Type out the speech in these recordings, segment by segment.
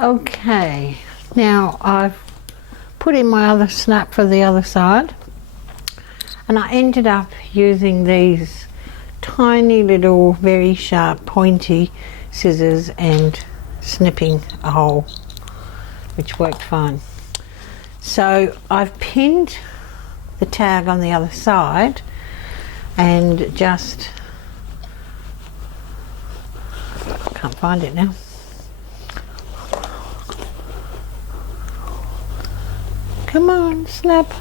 Okay, now I've put in my other snap for the other side, and I ended up using these tiny little very sharp pointy scissors and snipping a hole, which worked fine. So I've pinned the tag on the other side and just can't find it now. Come on, snap.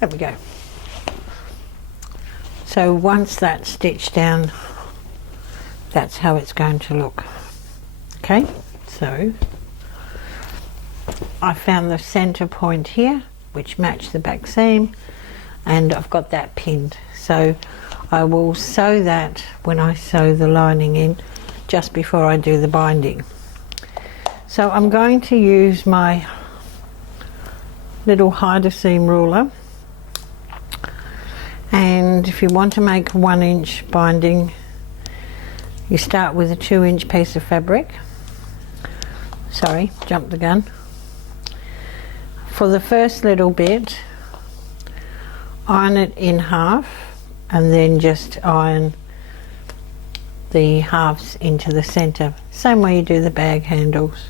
There we go. So once that's stitched down, that's how it's going to look. Okay, so I found the center point here, which matched the back seam, and I've got that pinned. So I will sew that when I sew the lining in, just before I do the binding. So I'm going to use my little hider seam ruler, and if you want to make a 1 inch binding, you start with a 2 inch piece of fabric. Sorry, jumped the gun. For the first little bit, iron it in half and then just iron the halves into the center, same way you do the bag handles,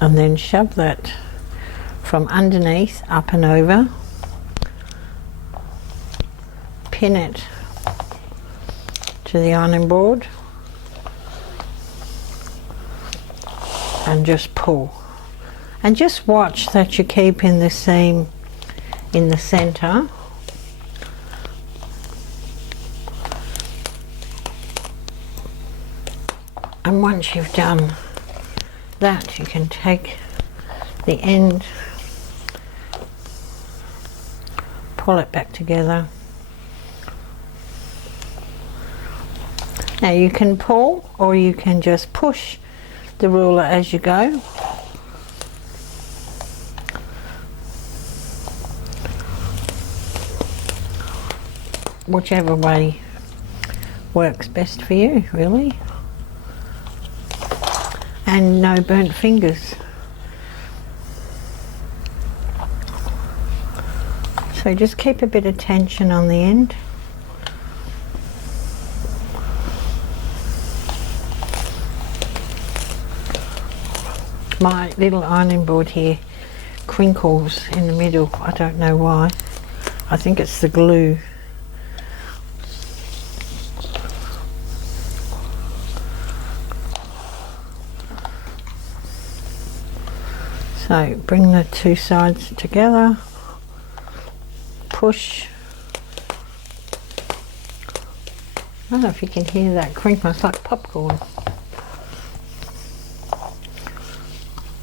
and then shove that from underneath up and over, pin it to the ironing board and just pull, and just watch that you keep in the seam in the center. And once you've done that, you can take the end, pull it back together. Now you can pull, or you can just push the ruler as you go. Whichever way works best for you, really. And no burnt fingers. So just keep a bit of tension on the end. My little ironing board here crinkles in the middle. I don't know why. I think it's the glue. So bring the two sides together, push. I don't know if you can hear that crinkle, it's like popcorn.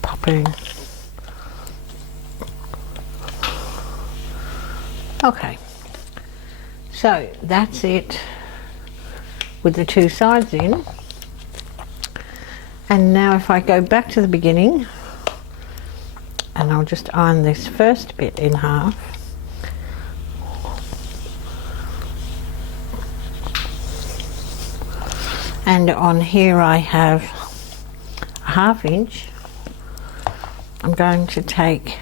Popping. Okay, so that's it with the two sides in. And now if I go back to the beginning, and I'll just iron this first bit in half. And on here I have a 1/2 inch. I'm going to take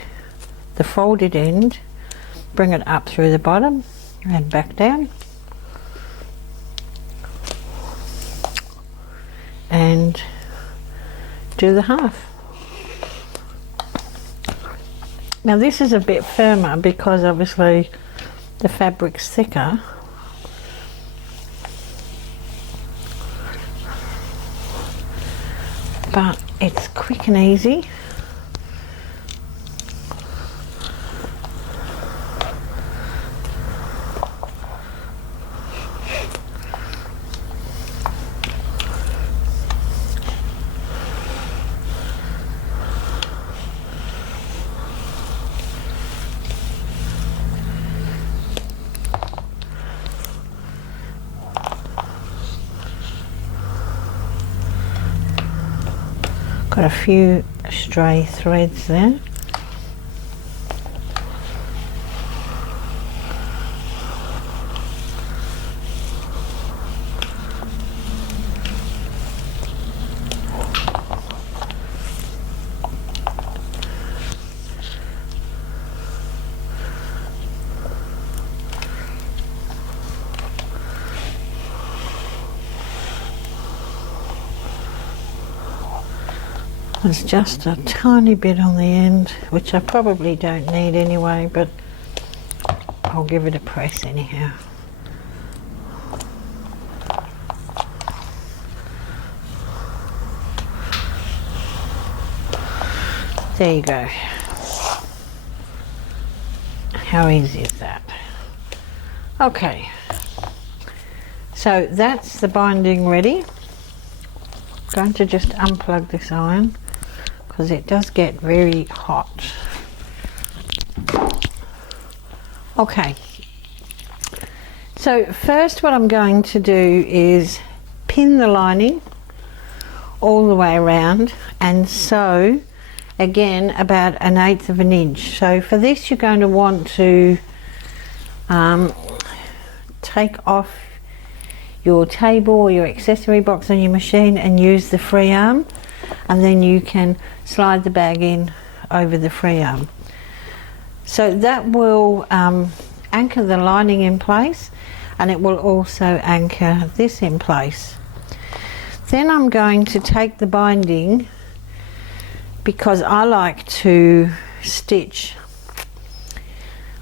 the folded end, bring it up through the bottom and back down, and do the half. Now this is a bit firmer because obviously the fabric's thicker. But it's quick and easy. Got a few stray threads there. There's just a tiny bit on the end, which I probably don't need anyway, but I'll give it a press anyhow. There you go. How easy is that? Okay, so that's the binding ready. I'm going to just unplug this iron because it does get very hot. Okay, so first what I'm going to do is pin the lining all the way around and sew again about 1/8 of an inch. So for this you're going to want to take off your table or your accessory box on your machine and use the free arm, and then you can slide the bag in over the free arm. So that will anchor the lining in place, and it will also anchor this in place. Then I'm going to take the binding, because I like to stitch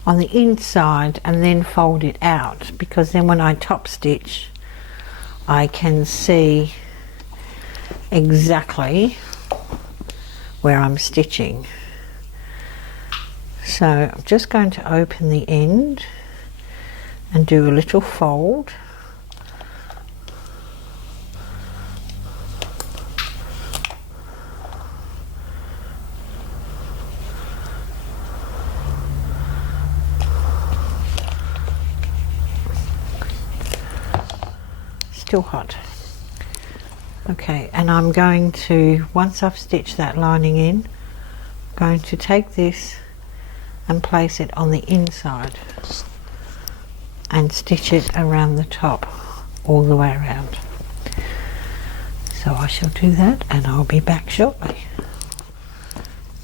on the inside and then fold it out, because then when I top stitch I can see exactly where I'm stitching. So I'm just going to open the end and do a little fold. Still hot. Okay, and I'm going to, once I've stitched that lining in, I'm going to take this and place it on the inside and stitch it around the top all the way around. So I shall do that and I'll be back shortly.